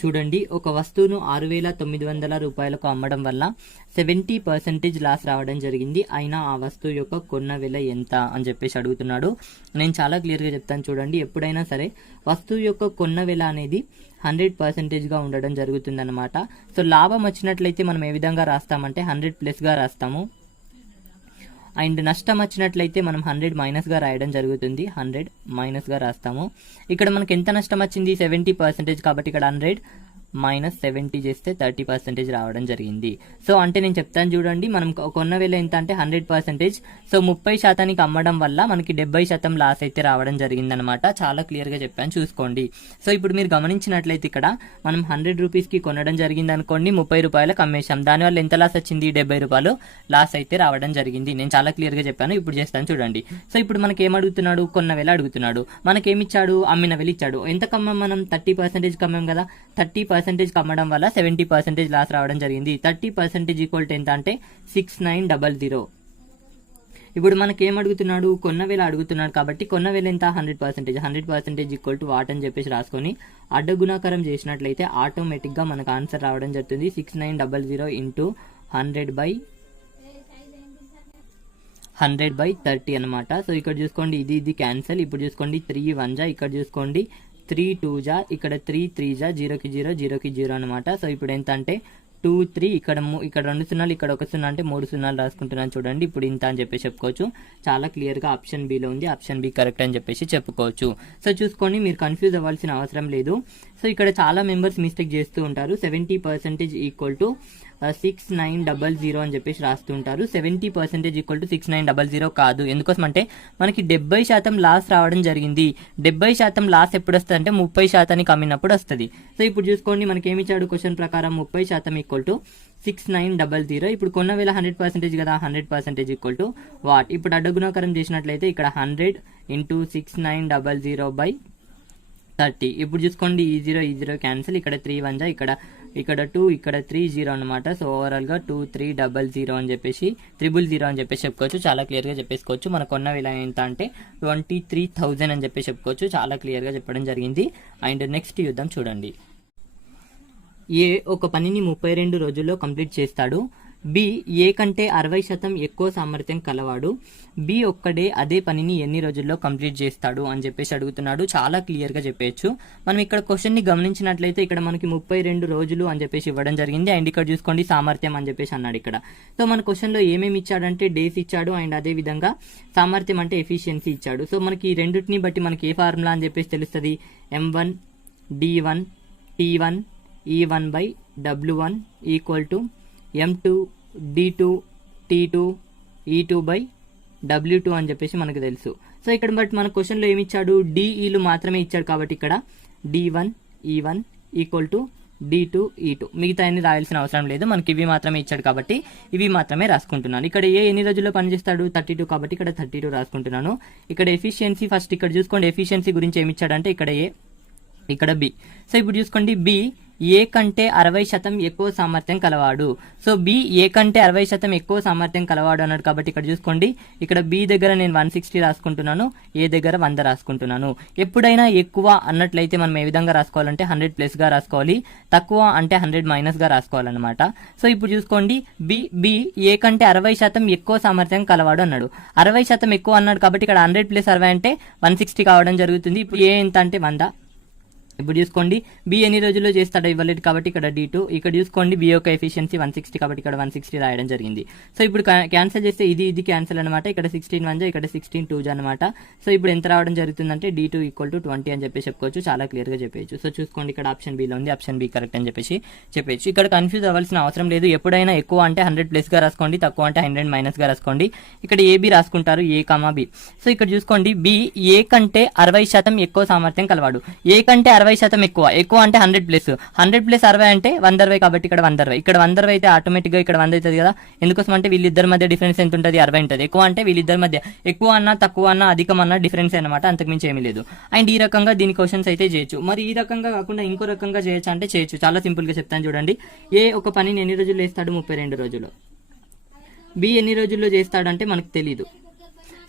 చూడండి, ఒక వస్తువును 6,900 రూపాయలకు అమ్మడం వల్ల 70% లాస్ రావడం జరిగింది. అయినా ఆ వస్తువు యొక్క కొన్న వెల ఎంత అని చెప్పేసి అడుగుతున్నాడు. నేను చాలా క్లియర్గా చెప్తాను చూడండి. ఎప్పుడైనా సరే వస్తువు యొక్క కొన్న వెల అనేది 100% గా ఉండడం జరుగుతుంది అనమాట. సో లాభం వచ్చినట్లయితే మనం ఏ విధంగా రాస్తామంటే 100+ గా రాస్తాము. అండ్ నష్టం వచ్చినట్లయితే మనం 100 మైనస్ గా రాయడం జరుగుతుంది. 100 మైనస్ గా రాస్తాము. ఇక్కడ మనకి ఎంత నష్టం వచ్చింది? 70%. కాబట్టి ఇక్కడ 100 మైనస్ 70 చేస్తే 30% రావడం జరిగింది. సో అంటే నేను చెప్తాను చూడండి, మనం కొన్న వెల ఎంత అంటే 100%. సో 30% అమ్మడం వల్ల మనకి 70% లాస్ అయితే రావడం జరిగింది అనమాట. చాలా క్లియర్ గా చెప్పాను చూసుకోండి. సో ఇప్పుడు మీరు గమనించినట్లయితే ఇక్కడ మనం 100 రూపీస్కి కొనడం జరిగింది అనుకోండి, 30 రూపాయలకు అమ్మేశాం. దానివల్ల ఎంత లాస్ వచ్చింది? 70 రూపాయలు లాస్ అయితే రావడం జరిగింది. నేను చాలా క్లియర్ గా చెప్పాను. ఇప్పుడు చేస్తాను చూడండి. సో ఇప్పుడు మనకి ఏం అడుగుతున్నాడు? కొన్న వెల అడుగుతున్నాడు. మనకేమిచ్చాడు? అమ్మిన వెల ఇచ్చాడు. ఎంత కమ్మాం మనం? 30% కమ్మాం కదా. 30% కమ్మడం వల్ల 70% లాస్ రావడం జరిగింది. 30% ఈక్వల్ టు ఎంత అంటే 6900. ఇప్పుడు మనకి ఏం అడుగుతున్నాడు? కొన్న వెల అడుగుతున్నాడు. కాబట్టి కొన్న వెల ఎంత? 100%. 100% ఈక్వల్ టు వాట్ అని చెప్పేసి రాసుకొని అడ్డ గుణాకారం చేసినట్లయితే ఆటోమేటిక్ గా మనకు ఆన్సర్ రావడం జరుగుతుంది. 6900 ఇంటూ 100/30 అనమాట. సో ఇక్కడ చూసుకోండి, ఇది క్యాన్సల్. ఇప్పుడు చూసుకోండి 3 1 జా, ఇక్కడ చూసుకోండి 3 2 జా, ఇక్కడ 3 3 జా, 0కి 0 0కి 0 అనమాట. సో ఇప్పుడు ఎంత అంటే 2 3, ఇక్కడ 2 సున్నాలు, ఇక్కడ 1 సున్నా అంటే 3 సున్నాలు రాసుకుంటున్నాను చూడండి. ఇప్పుడు ఇంత అని చెప్పేసి చెప్పుకోవచ్చు. చాలా క్లియర్ గా ఆప్షన్ బి లో ఉంది. ఆప్షన్ బి కరెక్ట్ అని చెప్పేసి చెప్పుకోవచ్చు. సో చూసుకోండి, మీరు కన్ఫ్యూజ్ అవ్వాల్సిన అవసరం లేదు. సో ఇక్కడ చాలా మెంబర్స్ మిస్టేక్ చేస్తూ ఉంటారు. 70% ఈక్వల్ టు 6900 అని చెప్పేసి రాస్తుంటారు. 70% ఈక్వల్ టు 6900 కాదు. ఎందుకోసం అంటే మనకి 70% లాస్ రావడం జరిగింది. 70% లాస్ ఎప్పుడు వస్తుంది అంటే 30%కి అమ్మినప్పుడు వస్తుంది. సో ఇప్పుడు చూసుకోండి, మనకి ఏమి ఇచ్చాడు? క్వశ్చన్ ప్రకారం 30% ఈక్వల్ టు 6900. ఇప్పుడు కొన్న వేళ 100% కదా. 100% ఈక్వల్ టు వాట్? ఇప్పుడు అడ్డగుణాకారం చేసినట్లయితే ఇక్కడ 100 ఇంటూ 6900/30. ఇప్పుడు చూసుకోండి, ఈ 0 క్యాన్సిల్. ఇక్కడ 3 1 జా, ఇక్కడ 2, ఇక్కడ 3 0 అనమాట. సో ఓవరాల్ గా 2300 అని చెప్పేసి 000 అని చెప్పేసి చెప్పుకోవచ్చు. చాలా క్లియర్ గా చెప్పేసుకోవచ్చు. మన కొన్న విల ఎంత అంటే 23,000 అని చెప్పేసి చెప్పుకోవచ్చు. చాలా క్లియర్ గా చెప్పడం జరిగింది. అండ్ నెక్స్ట్ యుద్ధం చూడండి. ఏ ఒక పనిని 32 రోజుల్లో కంప్లీట్ చేస్తాడు. బి ఏ కంటే 60% ఎక్కువ సామర్థ్యం కలవాడు. బి ఒక్కడే అదే పనిని ఎన్ని రోజుల్లో కంప్లీట్ చేస్తాడు అని చెప్పేసి అడుగుతున్నాడు. చాలా క్లియర్ గా చెప్పేయచ్చు. మనం ఇక్కడ క్వశ్చన్ ని గమనించినట్లయితే ఇక్కడ మనకి 32 రోజులు అని చెప్పేసి ఇవ్వడం జరిగింది. అండ్ ఇక్కడ చూసుకోండి సామర్థ్యం అని చెప్పేసి అన్నాడు ఇక్కడ. సో మన క్వశ్చన్ లో ఏమేమి ఇచ్చాడంటే డేస్ ఇచ్చాడు. అండ్ అదే విధంగా సామర్థ్యం అంటే ఎఫిషియన్సీ ఇచ్చాడు. సో మనకి ఈ రెండింటిని బట్టి మనకి ఏ ఫార్ములా అని చెప్పేసి తెలుస్తుంది? M1 D1 T1 E1/W1 equal to M2 D2 T2 E2/W2 అని చెప్పేసి మనకు తెలుసు. సో ఇక్కడ బట్ మన క్వశ్చన్లో ఏమి ఇచ్చాడు? డిఈలు మాత్రమే ఇచ్చాడు. కాబట్టి ఇక్కడ D1 E1 equal to D2 E2. మిగతా అన్ని రాయాల్సిన అవసరం లేదు. మనకి ఇవి మాత్రమే ఇచ్చాడు కాబట్టి ఇవి మాత్రమే రాసుకుంటున్నాను. ఇక్కడ ఏ ఎన్ని రోజుల్లో పనిచేస్తాడు? 32 కాబట్టి ఇక్కడ 32 రాసుకుంటున్నాను. ఇక్కడ ఎఫిషియన్సీ ఫస్ట్ ఇక్కడ చూసుకోండి. ఎఫిషియన్సీ గురించి ఏమి ఇచ్చాడంటే ఇక్కడ ఏ, ఇక్కడ బి. సో ఇప్పుడు చూసుకోండి, బి ఏ కంటే 60% ఎక్కువ సామర్థ్యం కలవాడు. సో బి ఏ కంటే 60% ఎక్కువ సామర్థ్యం కలవాడు అన్నాడు. కాబట్టి ఇక్కడ చూసుకోండి, ఇక్కడ బి దగ్గర నేను 160 రాసుకుంటున్నాను, ఏ దగ్గర 100 రాసుకుంటున్నాను. ఎప్పుడైనా ఎక్కువ అన్నట్లయితే మనం ఏ విధంగా రాసుకోవాలంటే 100+ గా రాసుకోవాలి. తక్కువ అంటే 100 మైనస్ గా రాసుకోవాలన్నమాట. సో ఇప్పుడు చూసుకోండి, బి ఏ కంటే 60% ఎక్కువ సామర్థ్యం కలవాడు అన్నాడు. 60% ఎక్కువ అన్నాడు కాబట్టి ఇక్కడ 100 + 60 అంటే 160 కావడం జరుగుతుంది. ఇప్పుడు ఏ ఎంత అంటే 100. ఇప్పుడు చూసుకోండి, బి ఎన్ని రోజుల్లో చేస్తాడో ఇవ్వలేదు కాబట్టి ఇక్కడ D2. ఇక్కడ చూసుకోండి, బి యొక్క ఎఫిషియన్సీ 160 కాబట్టి ఇక్కడ 160 రాయడం జరిగింది. సో ఇప్పుడు క్యాన్సిల్ చేస్తే ఇది క్యాన్సిల్ అనమాట. ఇక్కడ 16 1 జా, ఇక్కడ 16 2 జా అనమాట. సో ఇప్పుడు ఎంత రావడం జరుగుతుందంటే D2 ఈక్వల్ టు 20 అని చెప్పేసి చెప్పుకోవచ్చు. చాలా క్లియర్ గా చెప్పేయచ్చు. సో చూసుకోండి, ఇక్కడ ఆప్షన్ బిలో ఉంది. ఆప్షన్ బి కరెక్ట్ అని చెప్పేసి చెప్పేయచ్చు. ఇక్కడ కన్ఫ్యూజ్ అవ్వాల్సిన అవసరం లేదు. ఎప్పుడైనా ఎక్కువ అంటే 100+ గా రాసుకోండి, తక్కువ అంటే 100 మైనస్ గా రాసుకోండి. ఇక్కడ ఏబి రాసుకుంటారు, ఏ కామా బి. సో ఇక్కడ చూసుకోండి, బి ఏ కంటే 60% ఎక్కువ సామర్థ్యం కలవాడు. ఏ కంటే 60% ఎక్కువ అంటే 100+. 100+ 60 అంటే 160 కాబట్టి ఇక్కడ 160. ఇక్కడ 160 అయితే ఆటోమేటిక్ గా ఇక్కడ 100 అవుతుంది కదా. ఎందుకోసం అంటే వీళ్ళిద్దరి మధ్య డిఫరెన్స్ ఎంత ఉంటుంది? 60 ఉంటుంది. ఎక్కువ అంటే వీళ్ళిద్దరి మధ్య ఎక్కువ అన్నా తక్కువ అన్నా అధికం అన్నా డిఫరెన్స్ అనమాట. అంతకుమించి ఏమీ లేదు. అండ్ ఈ రకంగా దీని క్వశ్చన్స్ అయితే చేయొచ్చు. మరి ఈ రకంగా కాకుండా ఇంకో రకంగా చేయొచ్చు అంటే చేయొచ్చు. చాలా సింపుల్ గా చెప్తాను చూడండి. ఏ ఒక పనిని ఎన్ని రోజుల్లో చేస్తాడు? 32 రోజుల్లో. బి ఎన్ని రోజుల్లో చేస్తాడంటే మనకు తెలీదు.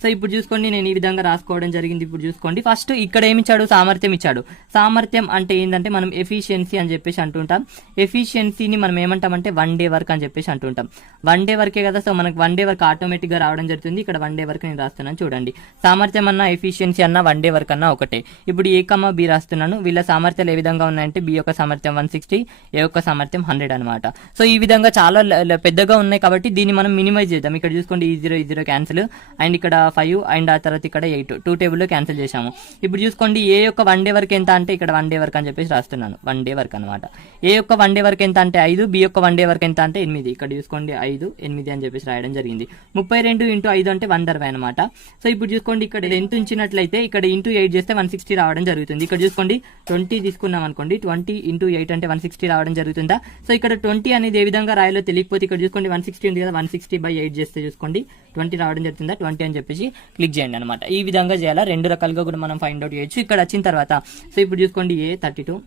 సో ఇప్పుడు చూసుకోండి నేను ఈ విధంగా రాసుకోవడం జరిగింది. ఇప్పుడు చూసుకోండి ఫస్ట్ ఇక్కడ ఏమి ఇచ్చాడు, సామర్థ్యం ఇచ్చాడు. సామర్థ్యం అంటే ఏంటంటే మనం ఎఫిషియన్సీ అని చెప్పేసి అంటుంటాం. ఎఫిషియన్సీని మనం ఏమంటామంటే 1 డే వర్క్ అని చెప్పేసి అంటుంటాం. 1 డే వర్కే కదా, సో మనకు 1 డే వర్క్ ఆటోమేటిక్ గా రావడం జరుగుతుంది. ఇక్కడ 1 డే వర్క్ నేను రాస్తున్నాను చూడండి. సామర్థ్యం అన్న ఎఫిషియన్సీ అన్న 1 డే వర్క్ అన్న ఒకటే. ఇప్పుడు ఏ కమా బి రాస్తున్నాను. వీళ్ళ సామర్థ్యాలు ఏ విధంగా ఉన్నాయంటే బి యొక్క సామర్థ్యం 160, ఏ యొక్క సామర్థ్యం 100 అనమాట. సో ఈ విధంగా చాలా పెద్దగా ఉన్నాయి కాబట్టి దీన్ని మనం మినిమైజ్ చేద్దాం. ఇక్కడ చూసుకోండి ఈ 0 క్యాన్సిల్, అండ్ ఇక్కడ 5 అండ్ ఆ తర్వాత ఇక్కడ 8 2 టేబుల్లో క్యాన్సిల్ చేశాము. ఇప్పుడు చూసుకోండి ఏ యొక్క 1 డే వర్క్ ఎంత అంటే ఇక్కడ 1 డే వర్క్ అని చెప్పేసి రాస్తున్నాను. 1 డే వర్క్ అనమాట. ఏ యొక్క 1 డే వర్క్ ఎంత అంటే 5, బి యొక్క 1 డే వర్క్ ఎంత అంటే 8. ఇక్కడ చూసుకోండి 5 8 అని చెప్పేసి రాయడం జరిగింది. 32 × 5 అంటే 160 అనమాట. సో ఇప్పుడు చూసుకోండి ఇక్కడ ఎంత ఉంచినట్లయితే ఇక్కడ ఇంటూ 8 చేస్తే 160 రావడం జరుగుతుంది. ఇక్కడ చూసుకోండి 20 తీసుకున్నాం అనుకోండి, 20 × 8 అంటే 160 రావడం జరుగుతుందా. సో ఇక్కడ 20 అనేది ఏ విధంగా రాయాలో తెలియకపోతే ఇక్కడ చూసుకోండి 160 ఉంది కదా, 160/8 చేస్తే చూసుకోండి 20 రావడం జరుగుతుందా. 20 అని చెప్పేసి క్లిక్ చేయండి అనమాట. ఈ విధంగా చేయాలా, 2 రకాలుగా కూడా మనం ఫైండ్ అవుట్ చేయొచ్చు. ఇక్కడ వచ్చిన తర్వాత సో ఇప్పుడు చూసుకోండి ఏ 32,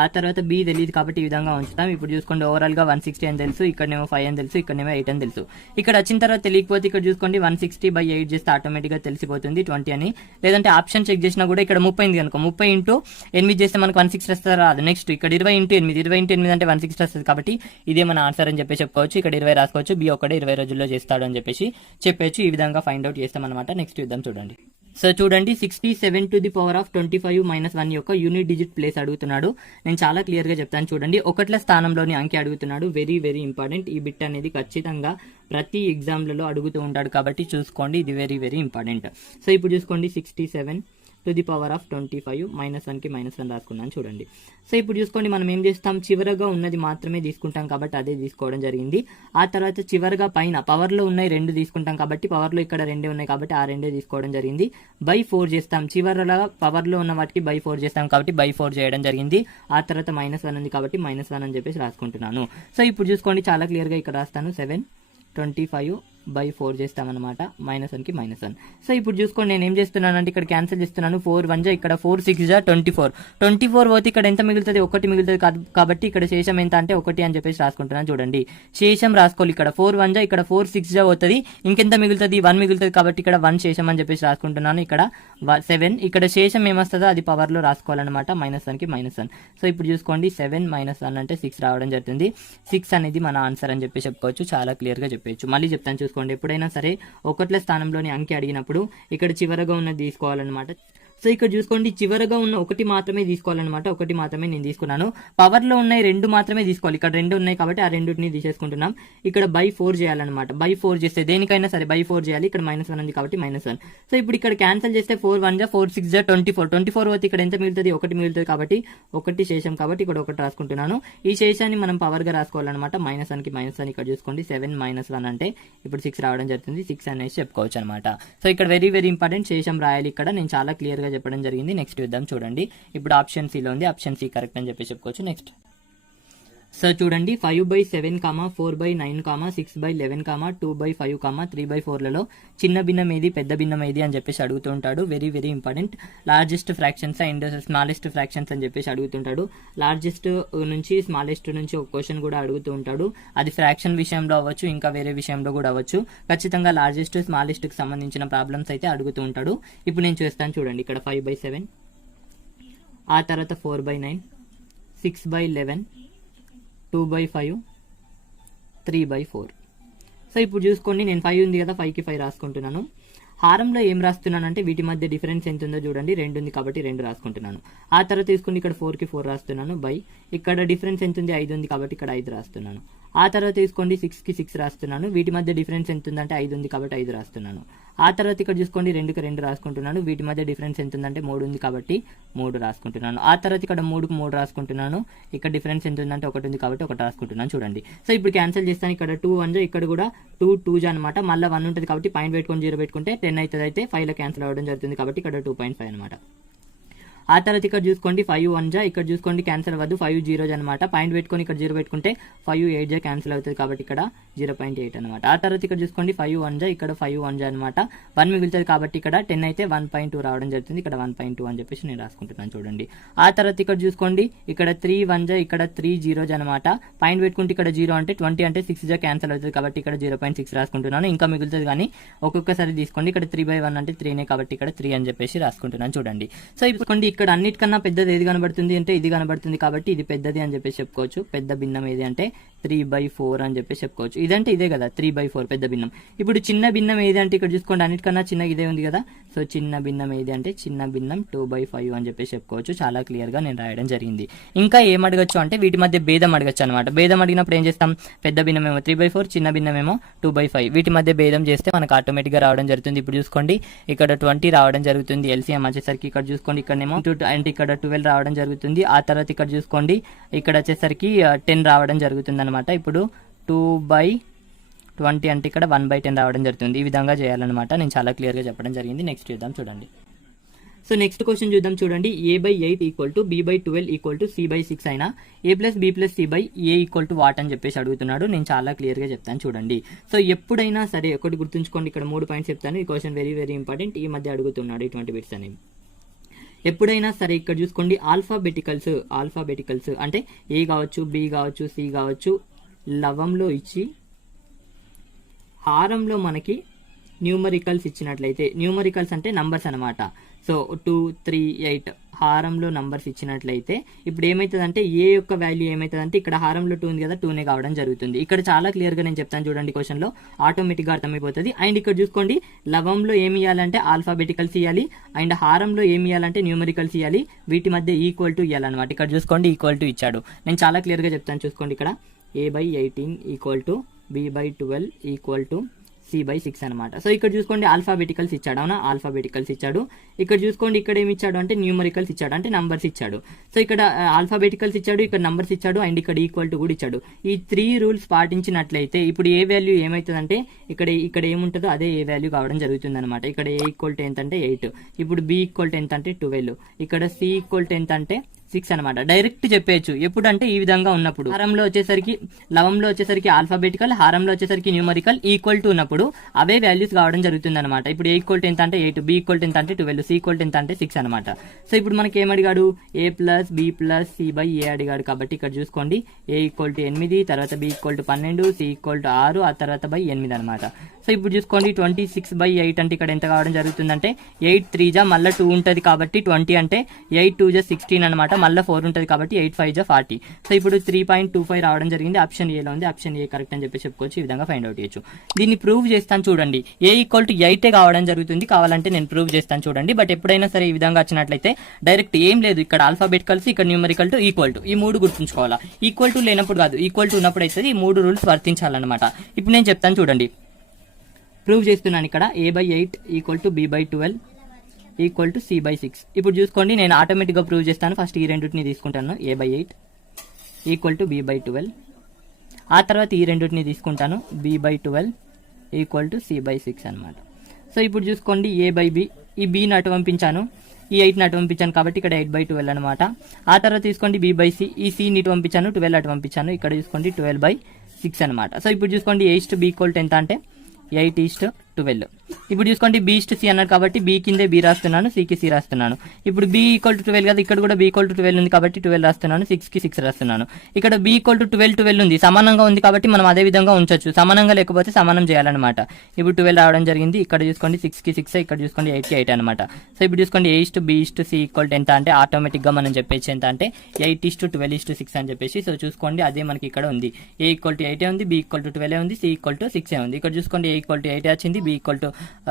ఆ తర్వాత బి తెలియదు కాబట్టి ఈ విధంగా ఉంచుతాం. ఇప్పుడు చూసుకోండి ఓవరాల్ గా 160 అని తెలుసు, ఇక్కడనేమో 5 అని తెలుసు, ఇక్కడనేమో 8 అని తెలుసు. ఇక్కడ వచ్చిన తర్వాత తెలియకపోతే ఇక్కడ చూసుకోండి 160/8 చేస్తే ఆటోమేటిక్ గా తెలిసిపోతుంది 20 అని. లేదంటే ఆప్షన్ చెక్ చేసినా కూడా ఇక్కడ 30 ఉంది కనుక 30 × 8 చేస్తే మనకు 160 వస్తుంది రాదు. నెక్స్ట్ ఇక్కడ 20 × 8, 20 × 8 అంటే 160 వస్తుంది కాబట్టి ఇదే మన ఆన్సర్ అని చెప్పి చెప్పుకోవచ్చు. ఇక్కడ 20 రాసుకోవచ్చు, బి ఒక్కడే 20 రోజుల్లో చేస్తాడు అని చెప్పేసి చెప్పచ్చు. ఈ విధంగా ఫైండ్ అవుట్ చేస్తాం అనమాట. నెక్స్ట్ చూద్దాం చూడండి. సో చూడండి 67 టు ది పవర్ ఆఫ్ 25 - 1 యొక్క యూనిట్ డిజిట్ ప్లేస్ అడుగుతున్నాడు. నేను చాలా క్లియర్ గా చెప్తాను చూడండి. ఒకట్ల స్థానంలోని అంకె అడుగుతున్నాడు. Very very important. ఈ బిట్ అనేది ఖచ్చితంగా ప్రతి ఎగ్జామ్లలో అడుగుతూ ఉంటాడు కాబట్టి చూసుకోండి, ఇది వెరీ వెరీ ఇంపార్టెంట్. సో ఇప్పుడు చూసుకోండి 67 టు ది పవర్ ఆఫ్ 25 -1కి -1 రాసుకున్నాను చూడండి. సో ఇప్పుడు చూసుకోండి మనం ఏం చేస్తాం, చివరగా ఉన్నది మాత్రమే తీసుకుంటాం కాబట్టి అదే తీసుకోవడం జరిగింది. ఆ తర్వాత చివరగా పైన పవర్ లో ఉన్నాయి 2 తీసుకుంటాం కాబట్టి పవర్ లో ఇక్కడ 2 ఉన్నాయి కాబట్టి ఆ 2 తీసుకోవడం జరిగింది. /4 చేస్తాం, చివరగా పవర్ లో ఉన్న వాటికి /4 చేస్తాం కాబట్టి /4 చేయడం జరిగింది. ఆ తర్వాత -1 ఉంది కాబట్టి -1 అని చెప్పేసి రాసుకుంటున్నాను. సో ఇప్పుడు చూసుకోండి చాలా క్లియర్ గా ఇక్కడ రాస్తాను 725/4 చేస్తామన్నమాట, -1కి -1. సో ఇప్పుడు చూసుకోండి నేను ఏం చేస్తున్నాను అంటే ఇక్కడ క్యాన్సిల్ చేస్తున్నాను. 4 1 ఇక్కడ 4 6 24 పోతే ఇక్కడ ఎంత మిగులుతుంది, 1 మిగులుతుంది కాబట్టి ఇక్కడ శేషం ఎంత అంటే 1 అని చెప్పేసి రాసుకుంటున్నాను చూడండి. శేషం రాసుకోవాలి, ఇక్కడ 4 1 ఇక్కడ 4 6 అవుతుంది, ఇంకెంత మిగులుతుంది 1 మిగులుతుంది కాబట్టి ఇక్కడ 1 శేషం అని చెప్పేసి రాసుకుంటున్నాను. ఇక్కడ 7 ఇక్కడ శేషం ఏమొస్తుందో అది పవర్ లో రాసుకోవాలన్నమాట, -1కి -1. సో ఇప్పుడు చూసుకోండి 7 - 1 అంటే 6 రావడం జరుగుతుంది. 6 అనేది మన ఆన్సర్ అని చెప్పి చెప్పుకోవచ్చు. చాలా క్లియర్ గా చెప్పచ్చు. మళ్ళీ చెప్తాను చూసుకోండి. ఎప్పుడైనా సరే ఒకట్ల స్థానంలోని అంకె అడిగినప్పుడు ఇక్కడ చివరగా ఉన్నది తీసుకోవాలన్నమాట. సో ఇక్కడ చూసుకోండి చివరగా ఉన్న 1 మాత్రమే తీసుకోవాలన్నమాట. 1 మాత్రమే నేను తీసుకున్నాను. పవర్ లో ఉన్నాయి 2 మాత్రమే తీసుకోవాలి. ఇక్కడ 2 ఉన్నాయి కాబట్టి ఆ 2ని తీసేసుకుంటున్నాం. ఇక్కడ /4 చేయాలన్నమాట. /4 చేస్తే దేనికైనా సరే /4 చేయాలి. ఇక్కడ -1 ఉంది కాబట్టి -1. సో ఇప్పుడు ఇక్కడ క్యాన్సిల్ చేస్తే 4 1 4 6 24 పోతే ఇక్కడ ఎంత మిగులుతుంది, 1 మిగులుతుంది కాబట్టి 1 శేషం కాబట్టి ఇక్కడ 1 రాసుకుంటున్నాను. ఈ శేషాన్ని మనం పవర్ గా రాసుకోవాలన్నమాట. -1కి -1 ఇక్కడ చూసుకోండి 7 - 1 అంటే ఇప్పుడు 6 రావడం జరుగుతుంది. 6 అనేసి చెప్పుకోవచ్చు అనమాట. సో ఇక్కడ వెరీ వెరీ ఇంపార్టెంట్, శేషం రాయాలి. ఇక్కడ నేను చాలా క్లియర్ గా చెప్పడం జరిగింది. నెక్స్ట్ చూద్దాం చూడండి. ఇప్పుడు ఆప్షన్ సి లో ఉంది, ఆప్షన్ సి కరెక్ట్ అని చెప్పి చెప్పుకోవచ్చు. నెక్స్ట్ సో చూడండి 5/7, 4/9, 6/11, 2/5, 3/4లలో చిన్న భిన్నం ఏది పెద్ద భిన్నం ఏది అని చెప్పేసి అడుగుతూ ఉంటాడు. Very very important. Largest fractions and smallest fractions అని చెప్పేసి అడుగుతుంటాడు. లార్జెస్ట్ నుంచి స్మాలెస్ట్ నుంచి ఒక క్వశ్చన్ కూడా అడుగుతూ ఉంటాడు. అది ఫ్రాక్షన్ విషయంలో అవ్వచ్చు, ఇంకా వేరే విషయంలో కూడా అవ్వచ్చు. ఖచ్చితంగా లార్జెస్ట్ స్మాలెస్ట్ కి సంబంధించిన ప్రాబ్లమ్స్ అయితే అడుగుతూ ఉంటాడు. ఇప్పుడు నేను చేస్తాను చూడండి. ఇక్కడ 5/7, ఆ తర్వాత 4/9, 6/11, 2/5, 3/4. సో ఇప్పుడు చూసుకోండి నేను 5 ఉంది కదా, 5కి 5 రాసుకుంటున్నాను. హారంలో ఏం రాస్తున్నాను అంటే వీటి మధ్య డిఫరెన్స్ ఎంత ఉందో చూడండి. 2 ఉంది కాబట్టి 2 రాసుకుంటున్నాను. ఆ తర్వాత తీసుకుని ఇక్కడ 4కి 4 రాస్తున్నాను. ఇక్కడ డిఫరెన్స్ ఎంత ఉంది, 5 ఉంది కాబట్టి ఇక్కడ 5 రాస్తున్నాను. ఆ తర్వాత తీసుకోండి 6కి 6 రాస్తున్నాను. వీటి మధ్య డిఫరెన్స్ ఎంత ఉందంటే 5 ఉంది కాబట్టి 5 రాస్తున్నాను. ఆ తర్వాత ఇక్కడ చూసుకోండి 2కి 2 రాసుకుంటున్నాను. వీటి మధ్య డిఫరెన్స్ ఎంత ఉందంటే 3 ఉంది కాబట్టి 3 రాసుకుంటున్నాను. ఆ తర్వాత ఇక్కడ 3కి 3 రాసుకుంటున్నాను. ఇక్కడ డిఫరెన్స్ ఎంత ఉందంటే 1 ఉంది కాబట్టి 1 రాసుకుంటున్నాను చూడండి. సో ఇప్పుడు క్యాన్సిల్ చేస్తాను. ఇక్కడ 2 1 ఇక్కడ కూడా 2 2 అనమాట. మళ్ళీ 1 ఉంటుంది కాబట్టి పాయింట్ పెట్టుకొని 0 పెట్టుకుంటే 10 అవుతుంది. అయితే 5లో క్యాన్సిల్ అవ్వడం జరుగుతుంది కాబట్టి ఇక్కడ 2.5 అనమాట. ఆ తర్వాత ఇక్కడ చూసుకోండి 5 1 జా, ఇక్కడ చూసుకోండి క్యాన్సిల్ అవ్వదు, 5 0 అనమాట. పాయింట్ పెట్టుకొని ఇక్కడ 0 పెట్టుకుంటే 5 8 జా క్యాన్సిల్ అవుతుంది కాబట్టి ఇక్కడ 0.8 అనమాట. ఆ తర్వాత ఇక్కడ చూసుకోండి 5 1 జా, ఇక్కడ 5 1 జా అనమాట. 1 మిగులుతుంది కాబట్టి ఇక్కడ 10 అయితే 1.2 రావడం జరుగుతుంది. ఇక్కడ 1.2 అని చెప్పేసి నేను రాసుకుంటున్నాను చూడండి. ఆ తర్వాత ఇక్కడ చూసుకోండి ఇక్కడ 3 1 జా, ఇక్కడ 3 0 జా అనమాట. పాయింట్ పెట్టుకుంటే ఇక్కడ 0 అంటే 20 అంటే 6 జా క్యాన్సిల్ అవుతుంది కాబట్టి ఇక్కడ 0.6 రాసుకుంటున్నాను. ఇంకా మిగులుతుంది కానీ ఒక్కొక్కసారి తీసుకోండి. ఇక్కడ 3/1 అంటే 3నే కాబట్టి ఇక్కడ 3 అని చెప్పేసి రాసుకుంటున్నాను చూడండి. సో ఇప్పుడు ఇక్కడ అన్నిటికన్నా పెద్దది ఏది కనబడుతుంది అంటే ఇది కనబడుతుంది కాబట్టి ఇది పెద్దది అని చెప్పేసి చెప్పుకోవచ్చు. పెద్ద భిన్నం ఏది అంటే 3/4 అని చెప్పేసి చెప్పుకోవచ్చు. ఇదంటే ఇదే కదా 3/4 పెద్ద భిన్నం. ఇప్పుడు చిన్న భిన్నం ఏది అంటే ఇక్కడ చూసుకోండి అన్నిటికన్నా చిన్న ఇదే ఉంది కదా. సో చిన్న భిన్నం ఏది అంటే చిన్న భిన్నం 2/5 అని చెప్పేసి చెప్పుకోవచ్చు. చాలా క్లియర్ గా నేను రాయడం జరిగింది. ఇంకా ఏం అడగచ్చు అంటే వీటి మధ్య భేదం అడగచ్చు అనమాట. భేదం అడిగినప్పుడు ఏం చేస్తాం, పెద్ద భిన్నం ఏమో 3/4, చిన్న భిన్నం ఏమో 2/5. వీటి మధ్య భేదం చేస్తే మనకు ఆటోమేటిక్ గా రావడం జరుగుతుంది. ఇప్పుడు చూసుకోండి ఇక్కడ 20 రావడం జరుగుతుంది. ఎల్సిఎం వచ్చేసరికి ఇక్కడ చూసుకోండి ఇక్కడనేమో అంటే ఇక్కడ 12 రావడం జరుగుతుంది. ఆ తర్వాత ఇక్కడ చూసుకోండి ఇక్కడ వచ్చేసరికి 10 రావడం జరుగుతుంది అనమాట. ఇప్పుడు 2/20 అంటే ఇక్కడ 1/10 రావడం జరుగుతుంది. ఈ విధంగా చేయాలన్నమాట. నేను చాలా క్లియర్ గా చెప్పడం జరిగింది. నెక్స్ట్ చూద్దాం చూడండి. సో నెక్స్ట్ క్వశ్చన్ చూద్దాం చూడండి. a/8 equal to b/12 equal to c/6 అయినా a+b+c/a ఈక్వల్ టు వాట్ అని చెప్పేసి అడుగుతున్నాడు. నేను చాలా క్లియర్ గా చెప్తాను చూడండి. సో ఎప్పుడైనా సరే ఒకటి గుర్తుంచుకోండి, ఇక్కడ 3 పాయింట్స్ చెప్తాను. ఈ క్వశ్చన్ వెరీ వెరీ ఇంపార్టెంట్. ఈ మధ్య అడుగుతున్నాడు ఇటువంటి బిట్స్ అనేవి. ఎప్పుడైనా సరే ఇక్కడ చూసుకోండి ఆల్ఫాబెటికల్స్ అంటే ఏ కావచ్చు, బి కావచ్చు, సి కావచ్చు, లవంలో ఇచ్చి హారంలో మనకి న్యూమరికల్స్ ఇచ్చినట్లయితే, న్యూమరికల్స్ అంటే నంబర్స్ అనమాట. సో 2 3 8 హారంలో నంబర్స్ ఇచ్చినట్లయితే ఇప్పుడు ఏమవుతుందంటే ఏ యొక్క వాల్యూ ఏమవుతుందంటే ఇక్కడ హారంలో 2 ఉంది కదా, 2నే కావడం జరుగుతుంది. ఇక్కడ చాలా క్లియర్ గా నేను చెప్తాను చూడండి. క్వశ్చన్ లో ఆటోమేటిక్ గా అర్థమైపోతుంది. అండ్ ఇక్కడ చూసుకోండి లవంలో ఏమి ఇవ్వాలంటే ఆల్ఫాబెటికల్స్ ఇవ్వాలి, అండ్ హారంలో ఏమి ఇవ్వాలంటే న్యూమరికల్స్ ఇవ్వాలి. వీటి మధ్య ఈక్వల్ టు ఇవ్వాలన్నమాట. ఇక్కడ చూసుకోండి ఈక్వల్ టు ఇచ్చాడు. నేను చాలా క్లియర్ గా చెప్తాను చూసుకోండి. ఇక్కడ a/18 equal to b/12 equal to c/6 అనమాట. సో ఇక్కడ చూసుకోండి ఆల్ఫాబెటికల్స్ ఇచ్చాడు, అవునా, ఆల్ఫాబెటికల్స్ ఇచ్చాడు. ఇక్కడ చూసుకోండి ఇక్కడ ఏమి ఇచ్చాడు అంటే న్యూమరికల్స్ ఇచ్చాడు, అంటే నంబర్స్ ఇచ్చాడు. సో ఇక్కడ ఆల్ఫాబెటికల్స్ ఇచ్చాడు, ఇక్కడ నంబర్స్ ఇచ్చాడు, అండ్ ఇక్కడ ఈక్వల్ టు కూడా ఇచ్చాడు. ఈ 3 రూల్స్ పాటించినట్లయితే ఇప్పుడు ఏ వాల్యూ ఏమవుతుందంటే ఇక్కడ ఏముంటుందో అదే ఏ వాల్యూ కావడం జరుగుతుంది అనమాట. ఇక్కడ a ఈక్వల్ టు ఎంత అంటే 8, ఇప్పుడు b ఈక్వల్ టు ఎంత అంటే 12, ఇక్కడ c ఈక్వల్ టు ఎంత అంటే 6 అనమాట. డైరెక్ట్ చెప్పేయచ్చు. ఎప్పుడంటే ఈ విధంగా ఉన్నప్పుడు హారంలో వచ్చేసరికి లవంలో వచ్చేసరికి ఆల్ఫాబెటికల్, హారంలో వచ్చేసరికి న్యూమరికల్ ఈక్వల్ టు ఉన్నప్పుడు అవే వాల్యూస్ కావడం జరుగుతుంది అనమాట. ఇప్పుడు a ఈక్వల్ టు ఎంత అంటే 8, b ఈక్వల్ టు ఎంత అంటే 12, c ఈక్వల్ టు ఎంత అంటే 6 అనమాట. సో ఇప్పుడు మనకి ఏమడిగాడు a+b+c/a అడిగాడు కాబట్టి ఇక్కడ చూసుకోండి a ఈక్వల్ టు 8, తర్వాత b equal to 12, c equal to 6, ఆ తర్వాత బై 8 అనమాట. సో ఇప్పుడు చూసుకోండి 26/8 అంటే ఇక్కడ ఎంత కావడం జరుగుతుందంటే 8 3 జా మళ్ళీ 2 ఉంటుంది కాబట్టి 20 అంటే 8 2 జా 16 అనమాట. మళ్ళీ 4 ఉంటుంది కాబట్టి 8 5 జా 40. సో ఇప్పుడు 3.25 రావడం జరిగింది. ఆప్షన్ ఏలో ఉంది. ఆప్షన్ ఏ కరెక్ట్ అని చెప్పి చెప్పుకోవచ్చు. ఈ విధంగా ఫైండ్ అవుట్ చేయొచ్చు. దీన్ని ప్రూవ్ చేస్తాను చూడండి. a ఈక్వల్ టు 8 కావడం జరుగుతుంది. కావాలంటే నేను ప్రూవ్ చేస్తాను చూడండి. బట్ ఎప్పుడైనా సరే ఈ విధంగా వచ్చినట్లయితే డైరెక్ట్ ఏం లేదు, ఇక్కడ ఆల్ఫాబెటికల్స్, ఇక్కడ న్యూమరికల్ టు ఈక్వల్ టు, ఈ 3 గుర్తుంచుకోవాలా. ఈక్వల్ టు లేనప్పుడు కాదు, ఈక్వల్ టు ఉన్నప్పుడు అయితే ఈ 3 రూల్స్ వర్తించాలన్నమాట. ఇప్పుడు నేను చెప్తాను చూడండి, ప్రూవ్ చేస్తున్నాను. ఇక్కడ a/8 equal to b/12 equal to c/6. ఇప్పుడు చూసుకోండి నేను ఆటోమేటిక్ గా ప్రూవ్ చేస్తాను. ఫస్ట్ ఈ రెండింటిని తీసుకుంటాను, a/8 ఈక్వల్ టు b/12, ఆ తర్వాత ఈ రెండింటిని తీసుకుంటాను, b/12 ఈక్వల్ టు c/6 అనమాట. సో ఇప్పుడు చూసుకోండి a/b, ఈ b అటు పంపించాను, ఈ 8 అటు పంపించాను కాబట్టి ఇక్కడ 8/12 అనమాట. ఆ తర్వాత తీసుకోండి b/c, ఈ c ఇటు పంపించాను, 12 అటు పంపించాను, ఇక్కడ చూసుకోండి 12/6 అనమాట. సో ఇప్పుడు చూసుకోండి a/b ఈక్వల్ టు ఎంత అంటే 8:12. ఇప్పుడు చూసుకోండి b/c అన్నాడు కాబట్టి b కిందే b రాస్తున్నాను, c కి c రాస్తున్నాను. ఇప్పుడు b ఈక్వల్ టు 12 కదా, ఇక్కడ కూడా b ఈక్వల్ టు 12 ఉంది కాబట్టి 12 రాస్తున్నాను, 6 కి 6 రాస్తున్నాను. ఇక్కడ b ఈక్వల్ టు 12 ఉంది, సమానంగా ఉంది కాబట్టి మనం అదే విధంగా ఉంచొచ్చు. సమానంగా లేకపోతే సమానం చేయాలన్నమాట. ఇప్పుడు 12 రావడం జరిగింది. ఇక్కడ చూసుకోండి 6 కి 6, ఇక్కడ చూసుకోండి 8 కి 8 అనమాట. సో ఇప్పుడు చూసుకోండి a/b/c ఈక్వల్ టు ఎంత అంటే ఆటోమేటిక్ గా మనం చెప్పేసి ఎంత అంటే 8:12:6 అని చెప్పేసి. సో చూసుకోండి అదే మనకి ఇక్కడ ఉంది. a ఈక్వల్ టు 8 ఉంది, b ఈక్వల్ టు 12 ఉంది, c ఈక్వల్ టు 6 ఉంది. ఇక్కడ చూసుకోండి a ఈక్వల్ టు 8 వచ్చింది, b ఈక్వల్ టు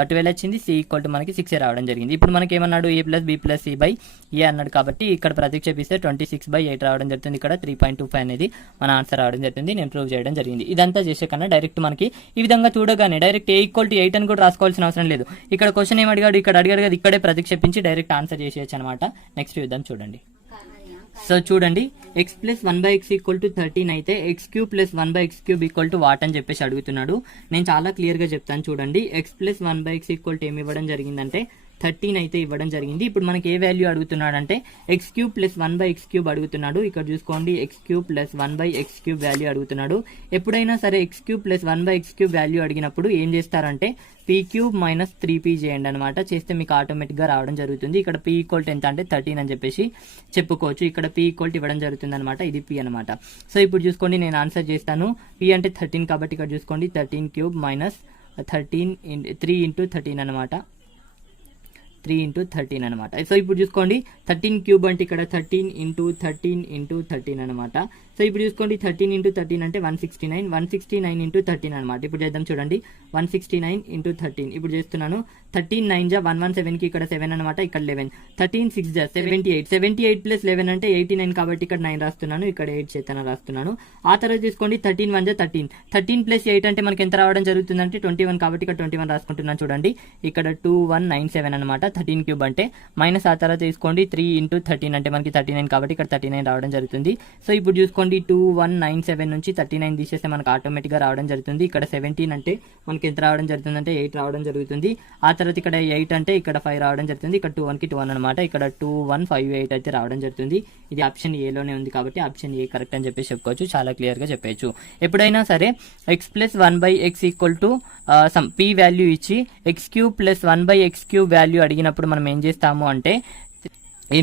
12 వచ్చింది, c ఈక్వల్ టు మనకి 6 రావడం జరిగింది. ఇప్పుడు మనకి ఏమన్నాడు a+b+c/a అన్నాడు కాబట్టి ఇక్కడ ప్రతిక్షేపిస్తే 26/8 రావడం జరుగుతుంది. ఇక్కడ 3.25 అనేది మన ఆన్సర్ రావడం జరుగుతుంది. నేను ప్రూవ్ చేయడం జరిగింది. ఇదంతా చేసే కన్నా డైరెక్ట్ మనకి ఈ విధంగా చూడగానే డైరెక్ట్ a ఈక్వల్ టు 8 అని కూడా రాసుకోవాల్సిన అవసరం లేదు. ఇక్కడ క్వశ్చన్ ఏం అడిగాడు, ఇక్కడ అడిగాడు కదా, ఇక్కడే ప్రతిక్షేపించి డైరెక్ట్ ఆన్సర్ చేసేయచ్చు అనమాట. నెక్స్ట్ చూద్దాం చూడండి. సో చూడండి x + 1/x ఈక్వల్ టు 13 అయితే x³ + 1/x³ equal to what అని చెప్పేసి అడుగుతున్నాడు. నేను చాలా క్లియర్ గా చెప్తాను చూడండి. x + 1/x ఈక్వల్ టు ఏమి ఇవ్వడం జరిగిందంటే 13 అయితే ఇవ్వడం జరిగింది. ఇప్పుడు మనకి ఏ వాల్యూ అడుగుతున్నాడు అంటే x³ ప్లస్ 1/x³ అడుగుతున్నాడు. ఇక్కడ చూసుకోండి x³ ప్లస్ 1/x³ వాల్యూ అడుగుతున్నాడు. ఎప్పుడైనా సరే x³ ప్లస్ 1/x³ వాల్యూ అడిగినప్పుడు ఏం చేస్తారంటే p³ మైనస్ 3p చేయండి అనమాట. చేస్తే మీకు ఆటోమేటిక్గా రావడం జరుగుతుంది. ఇక్కడ p ఈక్వల్ ఎంత అంటే 13 అని చెప్పేసి చెప్పుకోవచ్చు. ఇక్కడ p ఈక్వల్ ఇవ్వడం జరుగుతుంది అనమాట. ఇది p అనమాట. సో ఇప్పుడు చూసుకోండి నేను ఆన్సర్ చేస్తాను. p అంటే 13 కాబట్టి ఇక్కడ చూసుకోండి 13³ మైనస్ 3 ఇంటూ 13 అనమాట. 3 ఇంటూ 13 అనమాట. సో ఇప్పుడు చూసుకోండి 13³ అంటే ఇక్కడ 13 ఇంటూ 13 ఇంటూ 13 అనమాట. సో ఇప్పుడు చూసుకోండి 13 ఇంటూ 13 అంటే 169, 169 ఇంటూ 13 అనమాట. ఇప్పుడు చేద్దాం చూడండి 169 ఇంటూ 13. ఇప్పుడు చేస్తున్నాను 13 9 జా 117కి ఇక్కడ 7 అనమాట, ఇక్కడ 11, 13 6 జా 78, 78 ప్లస్ 11 అంటే 89 కాబట్టి ఇక్కడ 9 రాస్తున్నాను, ఇక్కడ 8 చేతన రాస్తున్నాను. ఆ తర్వాత చూసుకోండి 13 1 జా 13, 13 ప్లస్ 8 అంటే మనకి ఎంత రావడం జరుగుతుంది అంటే 21 కాబట్టి ఇక్కడ 21 రాసుకుంటున్నాను చూడండి. ఇక్కడ 2197 అనమాట 13³ అంటే. మైనస్ ఆ తర్వాత తీసుకోండి 3 ఇంటూ 13 అంటే మనకి 39 కాబట్టి ఇక్కడ 39 రావడం జరుగుతుంది. సో ఇప్పుడు చూసుకోండి 2197 నుంచి 39 తీసేస్తే మనకు ఆటోమేటిక్గా రావడం జరుగుతుంది. ఇక్కడ 17 అంటే మనకి ఎంత రావడం జరుగుతుంది అంటే 8 రావడం జరుగుతుంది. ఆ తర్వాత ఇక్కడ 8 అంటే ఇక్కడ 5 రావడం జరుగుతుంది. ఇక్కడ 21కి 21 అనమాట. ఇక్కడ 2158 అయితే రావడం జరుగుతుంది. ఇది ఆప్షన్ ఏలోనే ఉంది కాబట్టి ఆప్షన్ ఏ కరెక్ట్ అని చెప్పేసి చెప్పుకోవచ్చు. చాలా క్లియర్గా చెప్పచ్చు. ఎప్పుడైనా సరే x plus 1/x equal to some p value ఇచ్చి x³ ప్లస్ 1/x³ వాల్యూ అడిగినప్పుడు మనం ఏం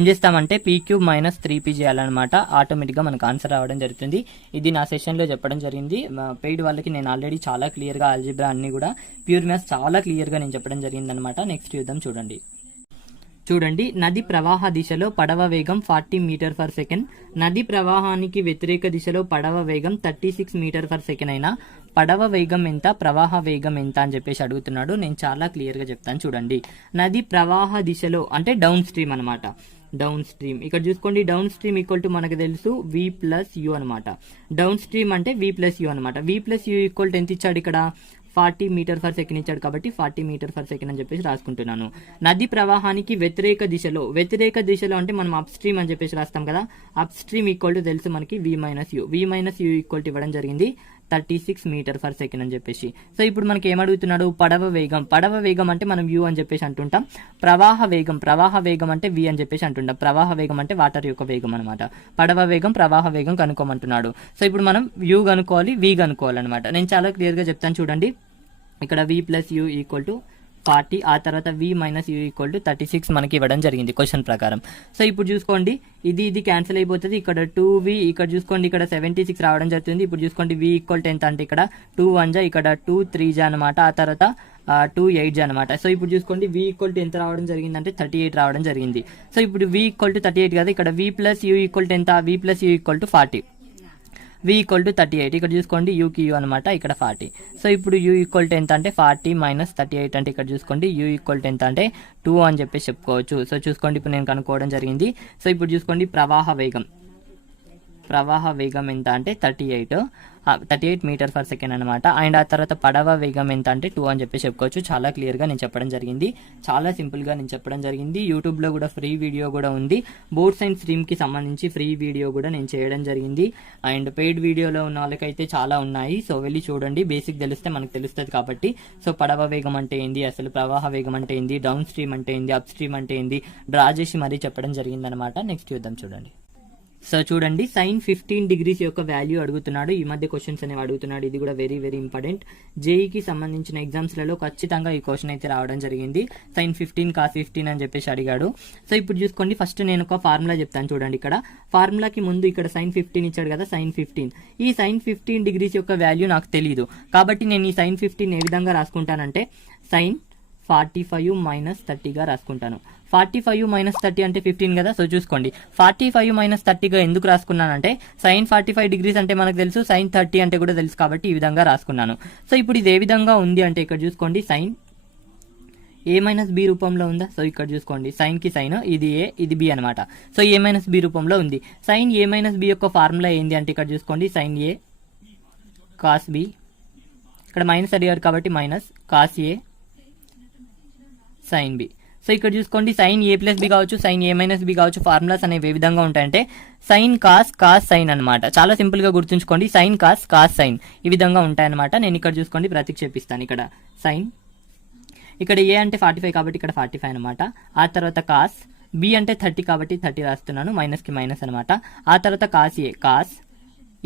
చేస్తామంటే p³ మైనస్ 3p చేయాలన్నమాట. ఆటోమేటిక్గా మనకు ఆన్సర్ రావడం జరుగుతుంది. ఇది నా సెషన్లో చెప్పడం జరిగింది. పెయిడ్ వాళ్ళకి నేను ఆల్రెడీ చాలా క్లియర్గా ఆల్జిబ్రా అన్ని కూడా ప్యూర్ మ్యాథ్స్ చాలా క్లియర్గా నేను చెప్పడం జరిగింది అనమాట. నెక్స్ట్ చూద్దాం చూడండి నది ప్రవాహ దిశలో పడవ వేగం 40 మీటర్ పర్ సెకండ్, నది ప్రవాహానికి వ్యతిరేక దిశలో పడవ వేగం 36 మీటర్ పర్ సెకండ్ అయినా పడవ వేగం ఎంత, ప్రవాహ వేగం ఎంత అని చెప్పేసి అడుగుతున్నాడు. నేను చాలా క్లియర్గా చెప్తాను చూడండి. నది ప్రవాహ దిశలో అంటే డౌన్ స్ట్రీమ్ అనమాట. డౌన్ స్ట్రీమ్ ఇక్కడ చూసుకోండి డౌన్ స్ట్రీమ్ ఈక్వల్ టు మనకు తెలుసు v ప్లస్ u అనమాట. డౌన్ స్ట్రీమ్ అంటే v ప్లస్ u అనమాట. v plus u equal to ఎంత ఇచ్చాడు ఇక్కడ 40 మీటర్ పర్ సెకండ్ ఇచ్చాడు కాబట్టి 40 మీటర్ పర్ సెకండ్ అని చెప్పేసి రాసుకుంటున్నాను. నది ప్రవాహానికి వ్యతిరేక దిశలో అంటే మనం అప్ స్ట్రీమ్ అని చెప్పేసి రాస్తాం కదా. అప్ స్ట్రీమ్ ఈక్వల్ టు తెలుసు మనకి v minus u equal to ఇవ్వడం జరిగింది 36 మీటర్ పర్ సెకండ్ అని చెప్పేసి. సో ఇప్పుడు మనకి ఏమడుగుతున్నాడు పడవ వేగం అంటే మనం u అని చెప్పేసి అంటుంటాం. ప్రవాహ వేగం అంటే v అని చెప్పేసి అంటుంటాం. ప్రవాహ వేగం అంటే వాటర్ యొక్క వేగం అనమాట. పడవ వేగం ప్రవాహ వేగం కనుక్కోమంటున్నాడు. సో ఇప్పుడు మనం u కనుక్కోవాలి, v కనుక్కోవాలన్నమాట. నేను చాలా క్లియర్గా చెప్తాను చూడండి. ఇక్కడ v plus u equal to 40, ఆ తర్వాత v minus u equal to 36 మనకి ఇవ్వడం జరిగింది క్వశ్చన్ ప్రకారం. సో ఇప్పుడు చూసుకోండి ఇది క్యాన్సిల్ అయిపోతుంది. ఇక్కడ 2v ఇక్కడ చూసుకోండి ఇక్కడ 76 రావడం జరుగుతుంది. ఇప్పుడు చూసుకోండి v ఈక్వల్ టు ఎంత అంటే ఇక్కడ 2 1 జా ఇక్కడ 2 3 జా అనమాట. ఆ తర్వాత 2 8 జా అనమాట. సో ఇప్పుడు చూసుకోండి v ఈక్వల్ టు ఎంత రావడం జరిగింది అంటే 38 రావడం జరిగింది. సో ఇప్పుడు v ఈక్వల్ టు 38 కదా. ఇక్కడ v plus u equal to ఎంత, v plus u equal to 40, v equal to 38. ఇక్కడ చూసుకోండి యూకి u అనమాట, ఇక్కడ 40. సో ఇప్పుడు u ఈక్వల్ టు ఎంత అంటే 40 మైనస్ 38 అంటే ఇక్కడ చూసుకోండి u ఈక్వల్ టు ఎంత అంటే 2 అని చెప్పేసి చెప్పుకోవచ్చు. సో చూసుకోండి ఇప్పుడు నేను కనుక్కోవడం జరిగింది. సో ఇప్పుడు చూసుకోండి ప్రవాహ వేగం ఎంత అంటే 38 మీటర్ పర్ సెకండ్ అనమాట. అండ్ ఆ తర్వాత పడవ వేగం ఎంత అంటే 2 అని చెప్పేసి చెప్పుకోవచ్చు. చాలా క్లియర్గా నేను చెప్పడం జరిగింది, చాలా సింపుల్గా నేను చెప్పడం జరిగింది. యూట్యూబ్లో కూడా ఫ్రీ వీడియో కూడా ఉంది. బోర్డ్ సైన్స్ స్ట్రీమ్కి సంబంధించి ఫ్రీ వీడియో కూడా నేను చేయడం జరిగింది. అండ్ పెయిడ్ వీడియోలో ఉన్న వాళ్ళకైతే చాలా ఉన్నాయి. సో వెళ్ళి చూడండి, బేసిక్ తెలిస్తే మనకు తెలుస్తుంది కాబట్టి. సో పడవ వేగం అంటే ఏంది, అసలు ప్రవాహ వేగం అంటే ఏంది, డౌన్ స్ట్రీమ్ అంటే ఏంది, అప్ స్ట్రీమ్ అంటే ఏంది డ్రా చేసి మరీ చెప్పడం జరిగింది అనమాట. నెక్స్ట్ చూద్దాం చూడండి. సో చూడండి sin 15 degrees యొక్క వాల్యూ అడుగుతున్నాడు. ఈ మధ్య క్వశ్చన్స్ అనేవి అడుగుతున్నాడు. ఇది కూడా వెరీ వెరీ ఇంపార్టెంట్. జేఈకి సంబంధించిన ఎగ్జామ్స్లలో ఖచ్చితంగా ఈ క్వశ్చన్ అయితే రావడం జరిగింది. sin 15 cos 15 అని చెప్పేసి అడిగాడు. సో ఇప్పుడు చూసుకోండి ఫస్ట్ నేను ఒక ఫార్ములా చెప్తాను చూడండి. ఇక్కడ ఫార్ములాకి ముందు ఇక్కడ sin 15 ఇచ్చాడు కదా, sin 15. ఈ sin 15 degrees యొక్క వాల్యూ నాకు తెలియదు కాబట్టి నేను ఈ sin 15 ఏ విధంగా రాసుకుంటానంటే sin 45 మైనస్ 30గా రాసుకుంటాను. 45 మైనస్ 30 అంటే 15 కదా. సో చూసుకోండి 45 మైనస్ 30గా ఎందుకు రాసుకున్నానంటే sin 45 డిగ్రీస్ అంటే మనకు తెలుసు, sin 30 అంటే కూడా తెలుసు కాబట్టి ఈ విధంగా రాసుకున్నాను. సో ఇప్పుడు ఇది ఏ విధంగా ఉంది అంటే ఇక్కడ చూసుకోండి sin a మైనస్ b రూపంలో ఉందా. సో ఇక్కడ చూసుకోండి సైన్ కి సైన్, ఇది a ఇది b అనమాట. సో a మైనస్ b రూపంలో ఉంది. sin a మైనస్ b యొక్క ఫార్ములా ఏంది అంటే ఇక్కడ చూసుకోండి sin a cos b, ఇక్కడ మైనస్ అడిగారు కాబట్టి minus cos a sin b. So ఇక్కడ చూసుకోండి sin a ప్లస్ బి కావచ్చు, sin a మైనస్ బి కావచ్చు, ఫార్ములాస్ అనేవి ఏ విధంగా ఉంటాయంటే sin cos sin అనమాట. చాలా సింపుల్ గా గుర్తుంచుకోండి, sin cos sin ఈ విధంగా ఉంటాయన్నమాట. నేను ఇక్కడ చూసుకోండి ప్రతిక్షేపిస్తాను. ఇక్కడ sin ఇక్కడ ఏ అంటే 45 కాబట్టి ఇక్కడ 45 అనమాట. ఆ తర్వాత కాస్, బి అంటే 30 కాబట్టి 30 రాస్తున్నాను, మైనస్ కి మైనస్ అనమాట. ఆ తర్వాత కాస్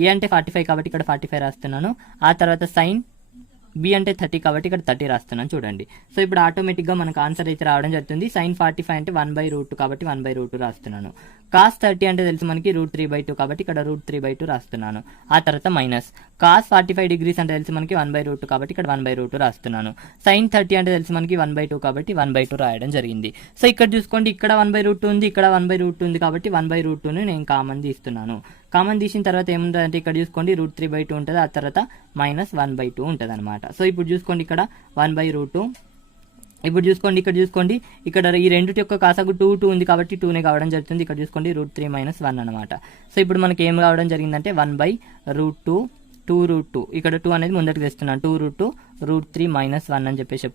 ఏ అంటే 45 కాబట్టి ఇక్కడ 45 రాస్తున్నాను. ఆ తర్వాత సైన్, బి అంటే 30 కాబట్టి ఇక్కడ 30 రాస్తున్నాను చూడండి. సో ఇప్పుడు ఆటోమేటిక్గా మనకు ఆన్సర్ అయితే రావడం జరుగుతుంది. సైన్ 45 అంటే 1/√2 కాబట్టి 1/√2 రాస్తున్నాను. కాస్ 30 అంటే తెలుసు మనకి √3/2 కాబట్టి ఇక్కడ √3/2 రాస్తున్నాను. ఆ తర్వాత మైనస్ కాస్ 45 డిగ్రీస్ అంటే తెలుసు మనకి 1/√2 కాబట్టి ఇక్కడ 1/√2 రాస్తున్నాను. సైన్ 30 అంటే తెలుసు మనకి 1/2 కాబట్టి 1/2 రాయడం జరిగింది. సో ఇక్కడ చూసుకోండి, ఇక్కడ 1/√2 ఉంది, ఇక్కడ 1/√2 ఉంది కాబట్టి 1/√2ని నేను కామన్ తీస్తున్నాను. కామన్ తీసిన తర్వాత ఏముంటుంది అంటే ఇక్కడ చూసుకోండి √3/2 ఉంటుంది, ఆ తర్వాత మైనస్ 1/2 ఉంటుంది అనమాట. సో ఇప్పుడు చూసుకోండి ఇక్కడ 1/√2. ఇప్పుడు చూసుకోండి ఇక్కడ చూసుకోండి, ఇక్కడ ఈ రెండింటి యొక్క కాసాగు 2 ఉంది కాబట్టి 2నే కావడం జరుగుతుంది. ఇక్కడ చూసుకోండి √3 - 1 అనమాట. సో ఇప్పుడు మనకి ఏం కావడం జరిగిందంటే 1/√2, 2√2, ఇక్కడ 2 అనేది ముందరికి తెస్తున్నాను, 2√2 √3 - 1 అని చెప్పేసి